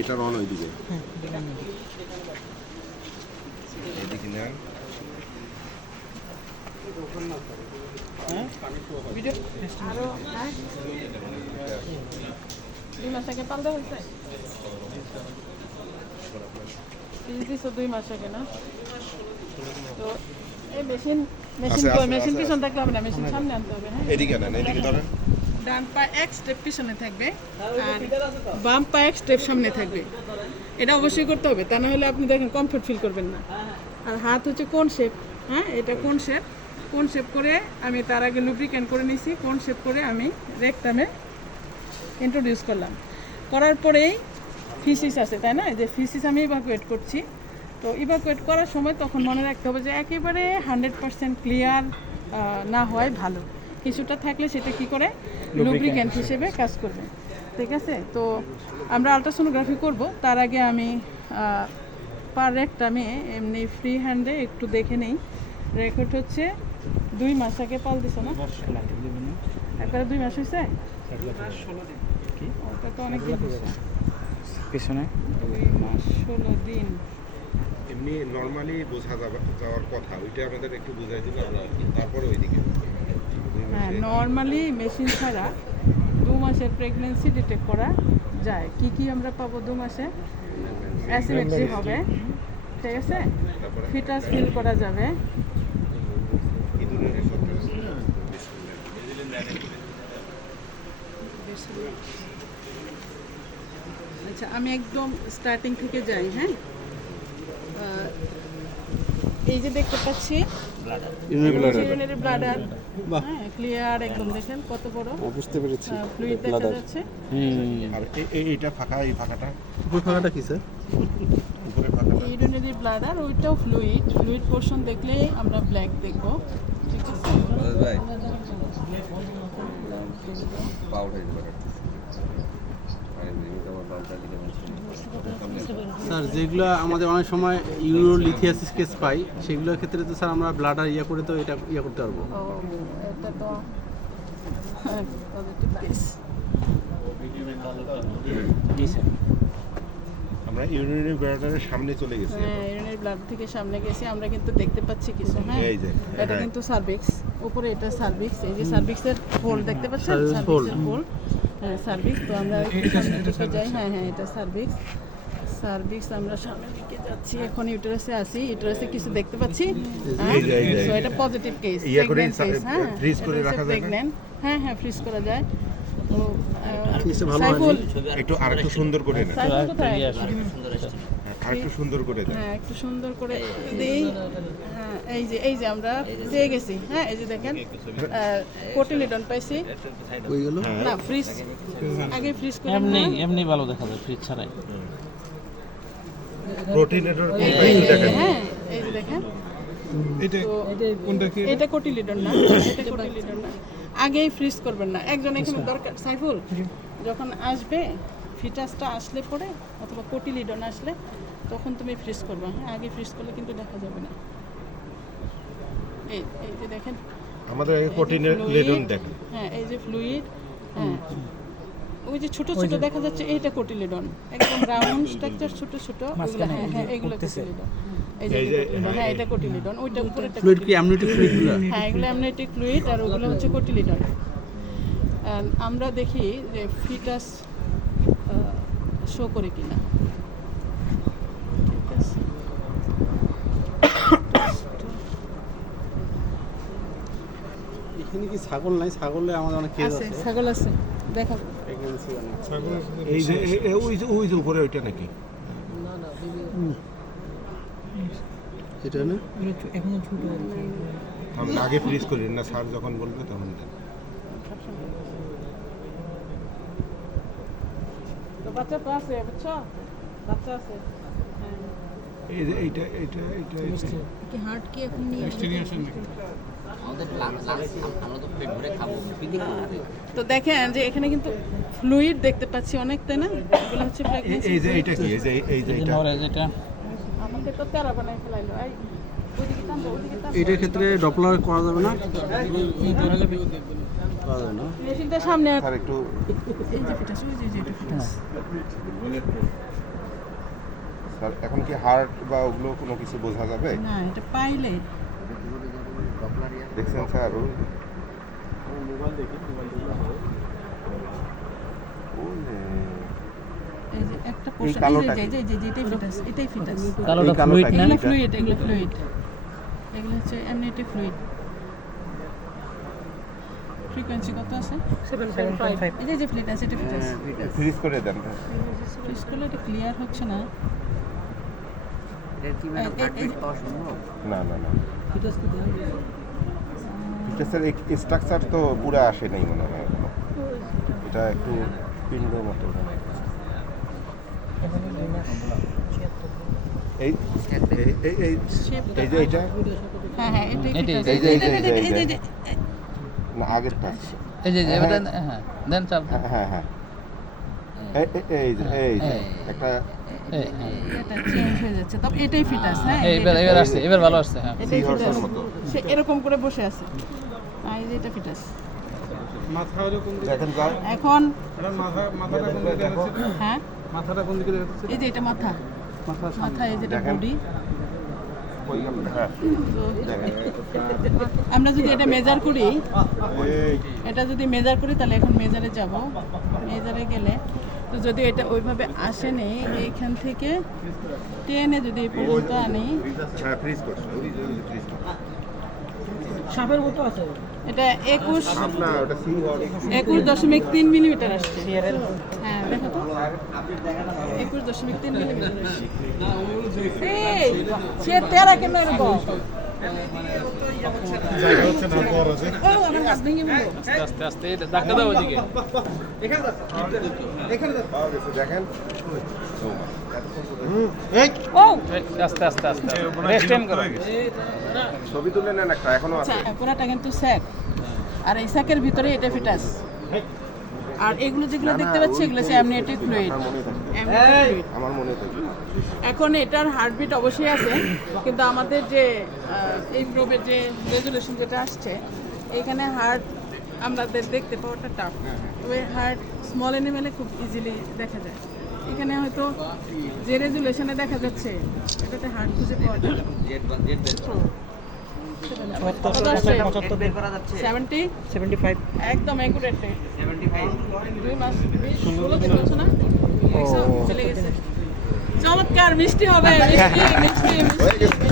এটা রন ওইদিকে এদিকে না আরো দুই মাস আগে পালতে হয়েছে 2 মাস আগে না তো এই মেশিন পিছন থাকলে হবে না, মেশিন সামনে আনতে হবে। হ্যাঁ, এদিকে না এদিকে ধরেন। ডান পা এক স্টেপ পিছনে থাকবে আর বাম পা এক স্টেপ সামনে থাকবে। এটা অবশ্যই করতে হবে, তা না হলে আপনি দেখেন কমফর্ট ফিল করবেন না। আর হাত হচ্ছে কোন শেপ, হ্যাঁ এটা কোন শেপ করে আমি তার আগে লুব্রিকেন্ট করে নিয়েছি। কোন শেপ করে আমি রেকটামে ইন্ট্রোডিউস করলাম, করার পরেই ফিসিস আছে তাই না, এই যে ফিসিস আমি ইভাকুয়েট করছি। তো ইভাকুয়েট করার সময় তখন মনে রাখতে হবে যে একেবারে 100% ক্লিয়ার না হয় ভালো, কিছুটা থাকলে সেটা কি করে লুব্রিক্যান্ট হিসেবে কাজ করবে। ঠিক আছে, তো আমরা আলট্রাসোনোগ্রাফি করব, তার আগে আমি পার রেকটামে এমনি ফ্রি হ্যান্ডে একটু দেখে নেই। রেকর্ড হচ্ছে 2 মাস আগে পাল দিছে না, একবারে 2 মাস হয়েছে, ওটা তো অনেক দিন পিছনে 2 মাস 16 দিন। এমনি নরমালি বোঝা যাওয়ার কথা, ওইটা আমাদের একটু বুঝাই দিলে আমরা তারপরে ওইদিকে। হ্যাঁ, নর্মালি মেশিন ছাড়া 2 মাসের প্রেগন্যান্সি ডিটেক্ট করা যায়। কি কি আমরা পাবো 2 মাসে? অ্যাসিমেট্রি হবে, ঠিক আছে, ফিটাস ফিল করা যাবে, আচ্ছা আমি একদম স্টার্টিং থেকে যাই। হ্যাঁ, এই যে দেখতে পাচ্ছি ইউরিনারি ব্লাডার, হ্যাঁ ক্লিয়ার একদম, দেখেন কত বড়, বুঝতে পেরেছি ফ্লুইড দেখা যাচ্ছে। আর এইটা ফাঁকা, এই ফাঁকাটা উপর ফাঁকাটা কি স্যার? উপরে ফাঁকা ইউরিনারি ব্লাডার, ওইটাও ফ্লুইড পোরশন দেখলেই আমরা ব্ল্যাক দেখব। ঠিক আছে ভাই পাউডার স্যার যেগুলো আমাদের অনেক সময় ইউরোলিথিয়াসিস কেস পাই, সেগুলোর ক্ষেত্রে তো স্যার আমরা ব্লাডার করে তো এটা করতে পারবো। এটা তো পজিটিভ কেস। জি স্যার, আমরা ইউরিনারি ব্লাডারের সামনে চলে গেছি। হ্যাঁ, ইউরিনারি ব্লাড থেকে সামনে গেছি, আমরা কিন্তু দেখতে পাচ্ছি কিছু। হ্যাঁ, এই যে এটা কিন্তু সার্ভিক্স, উপরে এটা সার্ভিক্স, এই যে সার্ভিক্সের হোল দেখতে পাচ্ছেন, Cervix সার্ভিক্সের হোল, হ্যাঁ সার্ভিক্স। তো আমরা সামনের দিকে যাই, হ্যাঁ এটা সার্ভিক্স। আমরা সামনের দিকে যাচ্ছি, এখন ইউটেরাসে আছি, ইউটেরাসে কিছু দেখতে পাচ্ছি। সো এটা পজিটিভ কেস, প্রেগন্যান্ট কেস। হ্যাঁ, ফ্রিজ করে রাখা যায় না? হ্যাঁ ফ্রিজ করা যায়। তো ভালো একটু আরেকটু সুন্দর করে না, সাইফুল কোথায়? আরেকটু সুন্দর করে দেন। হ্যাঁ একটু সুন্দর করে দেই। হ্যাঁ এই যে আমরা পেয়ে গেছি। হ্যাঁ এই যে দেখেন কোটিলিডন পাইছি। হয়ে গেল না ফ্রিজ আগে ফ্রিজ করে এমনি ভালো দেখা যায় ফ্রিজ ছাড়াই। প্রোটিনেটর কি পাইছে দেখেন। হ্যাঁ এই যে দেখেন, এটা কোনটা কি? এটা কোটিলিডন না, এটা কোটিলিডন না। আগেই ফ্রিজ করবেন না, একজন এখানে দরকার। সাইফুল যখন আসবে, ফিটাসটা আসলে পরে অথবা কোটিলিডন আসলে তখন তুমি ফ্রিজ করবা। হ্যাঁ, আগে ফ্রিজ করলে কিন্তু দেখা যাবে না। এই যে দেখেন আমাদের আগে কোটিলিডন দেখেন। হ্যাঁ এই যে ফ্লুইড, হ্যাঁ ওই যে ছোট ছোট দেখা যাচ্ছে, এইটা কোটিলিডন, একদম রাউন্ড স্ট্রাকচার, ছোট ছোট ওগুলো। হ্যাঁ এগুলো কোটিলিডন, এই যে কোটিলিডন। হ্যাঁ এটা কোটিলিডন, ওইটা উপরেটা ফ্লুইড কি অ্যামনিওটিক ফ্লুইডগুলো? হ্যাঁ এগুলো অ্যামনিওটিক ফ্লুইড, আর ওগুলো হচ্ছে কোটিলিডন। আমরা দেখি যে ফিটাস শো করে কিনা। ঠিক আছে, এখানে কি ছাগল নাই? ছাগলে আমাদের অনেক কেস আছে আছে, ছাগল আছে, দেখো প্রেগন্যান্সি অনেক। এই যে ওই যে উপরে ওইটা নাকি? এটা না এখনো ছোট। আমরা আগে ফ্রিজ করি না, স্যার যখন বলবে তখন দেন। তো বাচ্চা তো আছে, বুঝছো, বাচ্চা আছে। এই যে এইটা কি হার্ট কি এখন নিয়ে তো দেখেন যে এখানে কিন্তু ফ্লুইড দেখতে পাচ্ছি অনেক, তাই না? এগুলো হচ্ছে pregnancy এই যে fluid। এটা কি এই যে এটা ধরে যেটা আমাকে তো তেরা বানাই ফেলাইলো। এই ওইদিকে টানবো, ওইদিকে টানবো। এটার ক্ষেত্রে ডপলার করা যাবে না? করা যাবে না। মেশিনটা সামনে আর একটু এই যে ফিটাস, ওই যে এটা ফিটাস। স্যার এখন কি হার্ট বা ওগুলো কোনো কিছু বোঝা যাবে? না, এটা পাইলে দেখছেন স্যার ওই এই যে একটা পোর্শন, কালোটা এই যে এটাই ফিটাস, এটাই ফিটাস। কালোটা এই কালোটা ফ্লুইড না এগুলো ফ্লুইড, এগুলো ফ্লুইড, এগুলো হচ্ছে এমনিটি ফ্লুইড। ফ্রিকোয়েন্সি কত আছে? 7.5। এই যে ফ্লুইড আছে, এটা ফিটাস। ফ্রিজ করে দেন। ফ্রিজ করলে এটা ক্লিয়ার হচ্ছে না। না না না ফিটাসের স্ট্রাকচার তো পুরো আসে নাই মনে হয় এখনো। এটা একটু পিণ্ড মতো মনে হচ্ছে। এই এই- এই এই শেপটা এই যে এটা হ্যাঁ হ্যাঁ, এটাই এটাই, ফিটাস। এই যে- এই যে- এই যে- এই যে- এই যে না আগেরটা এই যে ওটা হ্যাঁ দেন চাপ হ্যাঁ হ্যাঁ হ্যাঁ এই যে একটা এই এটা চেঞ্জ হয়ে যাচ্ছে, তবে এটাই ফিটাস। হ্যাঁ, এই এবার আসছে, এবার ভালো আসছে হ্যাঁ এটাই Seahorse-এর ফিটাস। মতো। সে এরকম করে বসে আছে। এই যে এটা ফিটাস। দেখেন যাও এখন মাথাটা কোন দিকে দেখো হ্যাঁ, মাথাটা কোন দিকে দেখাচ্ছে? এই যে এটা মাথা, মাথা এই যেটা দেখেন। বডি। কই গেল হ্যাঁ দেখেন আমরা যদি এটা মেজার করি, এই এটা যদি মেজার করি তাহলে এখন মেজারে যাব। মেজারে গেলে তো যদি এটা ওইভাবে আসেনি, এইখান থেকে টেনে যদি এই পর্যন্ত আনি, হ্যাঁ ফ্রিজ করছে ওই যে ফ্রিজ সাপের মতো আছে। এটা 21 আপনার ওটা সি হর্স 21.3 মিলিমিটার আসছে। হ্যাঁ দেখো তো, 21.3 মিলিমিটার আসছে। এই সে তেরা কেন এরকম? ও আমার কাছ ভেঙে গেল। আস্তে আস্তে ধাক্কা দাও ওদিকে পাওয়া গেছে দেখেন ও আস্তে আস্তে আস্তে রেস্ট টাইম করো ছবি তুলে নেন একটা এখনো আছে আচ্ছা, পুরাটা কিন্তু স্যাক, আর এই স্যাকের ভিতরে এটা ফিটাস। আর এগুলো যেগুলো দেখতে পাচ্ছি এগুলো হচ্ছে অ্যামনিওটিক ফ্লুইড। আমার মনে থাকে এখন এটার হার্টবিট অবশ্যই আছে, কিন্তু আমাদের যে এই প্রোবের যে রেজুলেশন যেটা আসছে, এখানে হার্ট আমাদের দেখতে পাওয়াটা টাফ। তবে হার্ট স্মল অ্যানিমেলে খুব ইজিলি দেখা যায়। এখানে হয়তো যে রেজুলেশনে দেখা যাচ্ছে এটাতে হার্ট খুঁজে পাওয়া যায়। কত আসছে? 70? একদম অ্যাকুরেট রেট। 2 মাস 16 দিন বলছো না? চলে গেছে। চমৎকার, মিষ্টি হবে, মিষ্টি মিষ্টি মিষ্টি।